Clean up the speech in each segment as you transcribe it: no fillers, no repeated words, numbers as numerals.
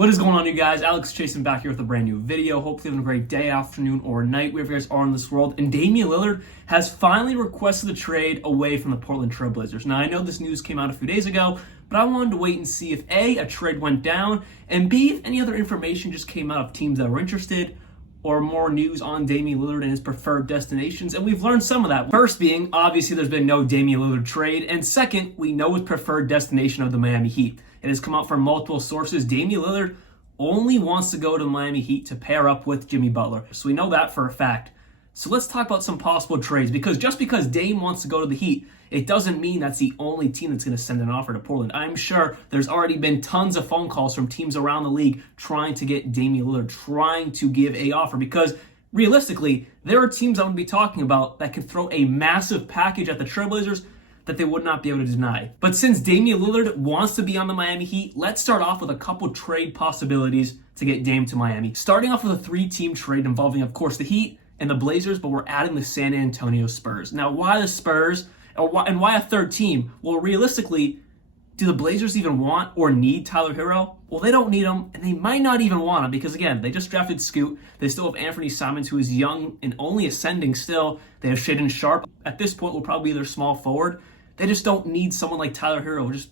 What is going on, you guys? Alex Chasen back here with a brand new video. Hopefully having a great day, afternoon, or night, wherever you guys are in this world. And Damian Lillard has finally requested the trade away from the Portland Trail Blazers. Now, I know this news came out a few days ago, but I wanted to wait and see if A, trade went down, and B, if any other information just came out of teams that were interested, or more news on Damian Lillard and his preferred destinations, and we've learned some of that. First being, obviously there's been no Damian Lillard trade, and second, we know his preferred destination of the Miami Heat. It has come out from multiple sources. Damian Lillard only wants to go to the Miami Heat to pair up with Jimmy Butler, so we know that for a fact. So let's talk about some possible trades, because just because Dame wants to go to the Heat, it doesn't mean that's the only team that's going to send an offer to Portland. I'm sure there's already been tons of phone calls from teams around the league trying to get Damian Lillard, trying to give a offer, because realistically, there are teams I'm going to be talking about that can throw a massive package at the Trailblazers that they would not be able to deny. But since Damian Lillard wants to be on the Miami Heat, let's start off with a couple trade possibilities to get Dame to Miami. Starting off with a three-team trade involving, of course, the Heat and the Blazers, but we're adding the San Antonio Spurs. Now, why the Spurs? And why a third team? Well, realistically, do the Blazers even want or need Tyler Herro? Well, they don't need him, and they might not even want him because, again, they just drafted Scoot. They still have Anthony Simons, who is young and only ascending still. They have Shaedon Sharpe. At this point, will probably be their small forward. They just don't need someone like Tyler Herro who just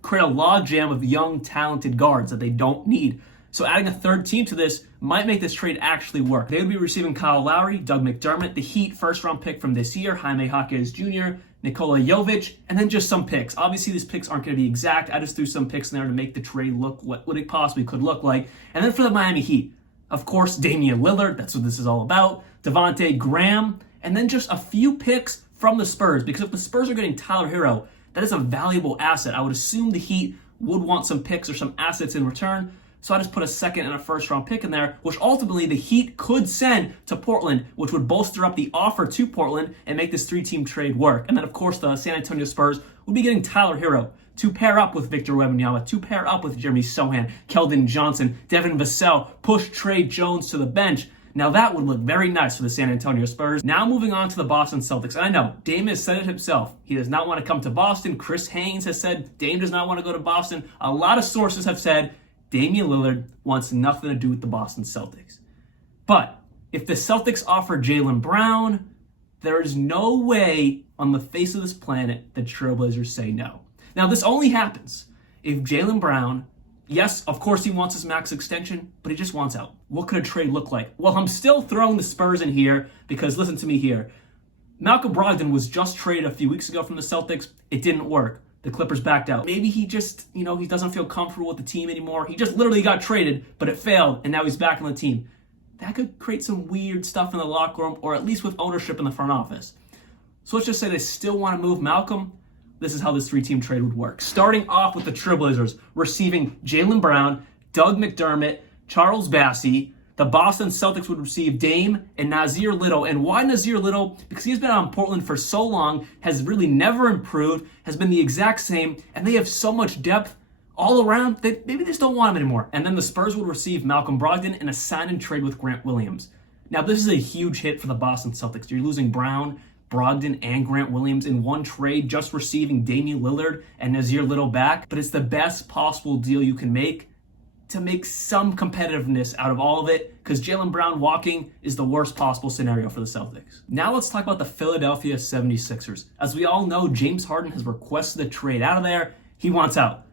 create a logjam of young, talented guards that they don't need. So adding a third team to this might make this trade actually work. They would be receiving Kyle Lowry, Doug McDermott, the Heat first-round pick from this year, Jaime Jaquez Jr., Nikola Jovic, and then just some picks. Obviously, these picks aren't going to be exact. I just threw some picks in there to make the trade look what it possibly could look like. And then for the Miami Heat, of course, Damian Lillard, that's what this is all about, Devontae Graham, and then just a few picks from the Spurs, because if the Spurs are getting Tyler Herro, that is a valuable asset. I would assume the Heat would want some picks or some assets in return. So I just put a second and a first-round pick in there, which ultimately the Heat could send to Portland, which would bolster up the offer to Portland and make this three-team trade work. And then, of course, the San Antonio Spurs would be getting Tyler Herro to pair up with Victor Wembanyama, to pair up with Jeremy Sohan, Keldon Johnson, Devin Vassell, push Trey Jones to the bench. Now that would look very nice for the San Antonio Spurs. Now moving on to the Boston Celtics. And I know, Dame has said it himself. He does not want to come to Boston. Chris Haynes has said Dame does not want to go to Boston. A lot of sources have said Damian Lillard wants nothing to do with the Boston Celtics. But if the Celtics offer Jaylen Brown, there is no way on the face of this planet that Trailblazers say no. Now this only happens if Jaylen Brown, yes, of course he wants his max extension, but he just wants out. What could a trade look like? Well, I'm still throwing the Spurs in here because listen to me here. Malcolm Brogdon was just traded a few weeks ago from the Celtics. It didn't work. The Clippers backed out. Maybe he just, he doesn't feel comfortable with the team anymore. He just literally got traded, but it failed, and now he's back on the team. That could create some weird stuff in the locker room, or at least with ownership in the front office. So let's just say they still want to move Malcolm. This is how this three-team trade would work. Starting off with the Trailblazers receiving Jaylen Brown, Doug McDermott, Charles Bassey. The Boston Celtics would receive Dame and Nasir Little. And why Nasir Little? Because he's been on Portland for so long, has really never improved, has been the exact same, and they have so much depth all around that maybe they just don't want him anymore. And then the Spurs would receive Malcolm Brogdon and a sign and trade with Grant Williams. Now, this is a huge hit for the Boston Celtics. You're losing Brown, Brogdon, and Grant Williams in one trade, just receiving Damian Lillard and Nasir Little back. But it's the best possible deal you can make to make some competitiveness out of all of it, because Jaylen Brown walking is the worst possible scenario for the Celtics. Now let's talk about the Philadelphia 76ers. As we all know, James Harden has requested a trade out of there. He wants out.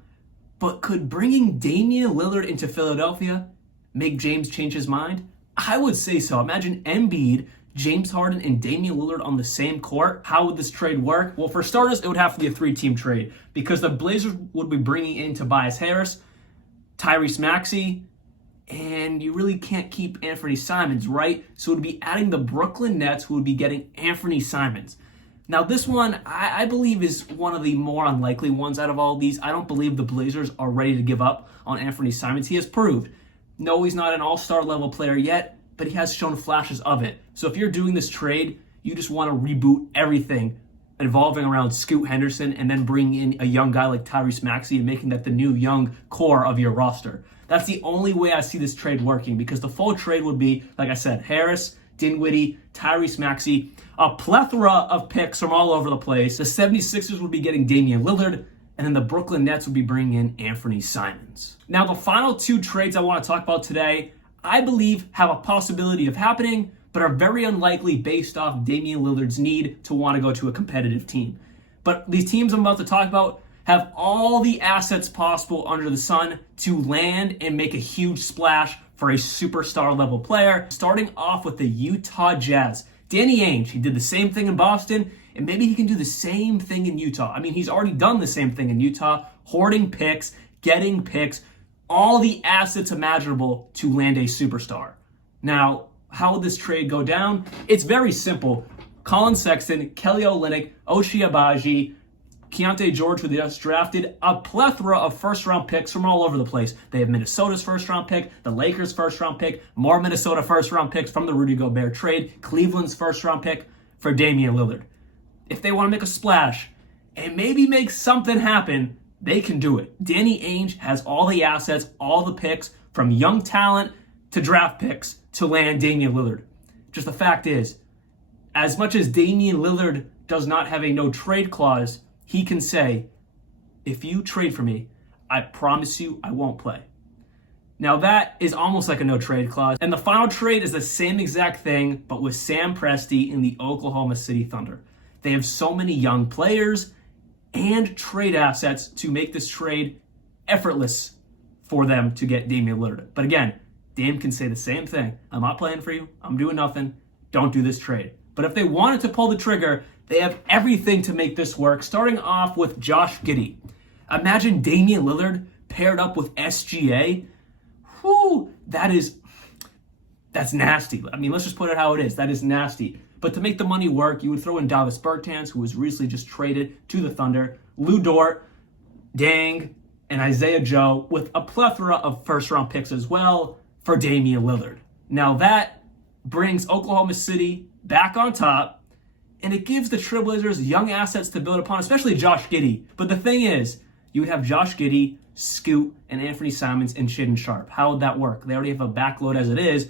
But could bringing Damian Lillard into Philadelphia make James change his mind? I would say so. Imagine Embiid, James Harden, and Damian Lillard on the same court. How would this trade work? Well, for starters, it would have to be a three-team trade, because the Blazers would be bringing in Tobias Harris, Tyrese Maxey, and you really can't keep Anthony Simons, right? So it would be adding the Brooklyn Nets, who would be getting Anthony Simons. Now this one, I believe, is one of the more unlikely ones out of all these. I don't believe the Blazers are ready to give up on Anthony Simons. He has proved, no, he's not an all-star level player yet, but he has shown flashes of it. So if you're doing this trade, you just want to reboot everything involving around Scoot Henderson and then bringing in a young guy like Tyrese Maxey and making that the new young core of your roster. That's the only way I see this trade working, because the full trade would be, like I said, Harris, Dinwiddie, Tyrese Maxey, a plethora of picks from all over the place. The 76ers would be getting Damian Lillard, and then the Brooklyn Nets would be bringing in Anthony Simons. Now, the final two trades I want to talk about today, I believe have a possibility of happening, but are very unlikely based off Damian Lillard's need to want to go to a competitive team. But these teams I'm about to talk about have all the assets possible under the sun to land and make a huge splash for a superstar level player, starting off with the Utah Jazz. Danny Ainge, he did the same thing in Boston, and maybe he can do the same thing in Utah. I mean, he's already done the same thing in Utah, hoarding picks, getting picks, all the assets imaginable to land a superstar. Now, how would this trade go down? It's very simple. Colin Sexton, Kelly Olynyk, Ochai Agbaji, Keontae George, who they just drafted, a plethora of first-round picks from all over the place. They have Minnesota's first-round pick, the Lakers' first-round pick, more Minnesota first-round picks from the Rudy Gobert trade, Cleveland's first-round pick for Damian Lillard. If they want to make a splash and maybe make something happen, they can do it. Danny Ainge has all the assets, all the picks, from young talent to draft picks to land Damian Lillard. Just the fact is, as much as Damian Lillard does not have a no-trade clause, he can say, if you trade for me, I promise you I won't play. Now that is almost like a no-trade clause. And the final trade is the same exact thing, but with Sam Presti in the Oklahoma City Thunder. They have so many young players and trade assets to make this trade effortless for them to get Damian Lillard. But again, Dame can say the same thing. I'm not playing for you. I'm doing nothing. Don't do this trade. But if they wanted to pull the trigger, they have everything to make this work, starting off with Josh Giddey. Imagine Damian Lillard paired up with SGA. Whew, that's nasty. I mean, let's just put it how it is. That is nasty. But to make the money work, you would throw in Davis Bertans, who was recently just traded to the Thunder, Lou Dort, Dang, and Isaiah Joe, with a plethora of first-round picks as well for Damian Lillard. Now that brings Oklahoma City back on top, and it gives the Trailblazers young assets to build upon, especially Josh Giddey. But the thing is, you would have Josh Giddey, Scoot, and Anthony Simons and Shaedon Sharpe. How would that work? They already have a backload as it is.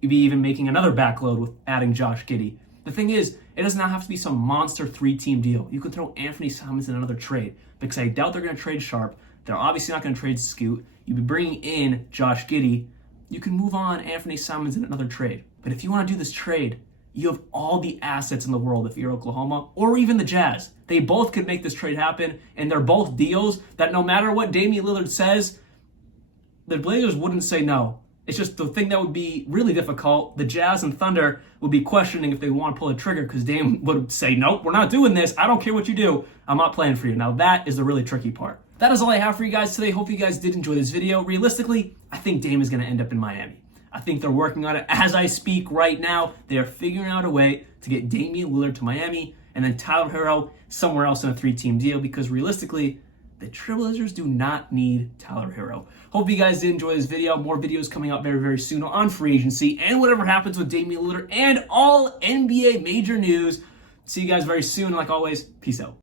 You'd be even making another backload with adding Josh Giddey. The thing is, it does not have to be some monster 3-team deal. You could throw Anthony Simons in another trade, because I doubt they're going to trade Sharpe. They're obviously not going to trade Scoot. You'd be bringing in Josh Giddey. You can move on Anthony Simons in another trade. But if you want to do this trade, you have all the assets in the world if you're Oklahoma, or even the Jazz. They both could make this trade happen, and they're both deals that no matter what Damian Lillard says, the Blazers wouldn't say no. It's just the thing that would be really difficult. The Jazz and Thunder would be questioning if they want to pull the trigger, because Dame would say, nope, we're not doing this. I don't care what you do. I'm not playing for you. Now that is the really tricky part. That is all I have for you guys today. Hope you guys did enjoy this video. Realistically, I think Dame is going to end up in Miami. I think they're working on it as I speak right now. They are figuring out a way to get Damian Lillard to Miami and then Tyler Herro somewhere else in a 3-team deal, because realistically, the Trailblazers do not need Tyler Herro. Hope you guys did enjoy this video. More videos coming out very, very soon on free agency and whatever happens with Damian Lillard and all NBA major news. See you guys very soon. Like always, peace out.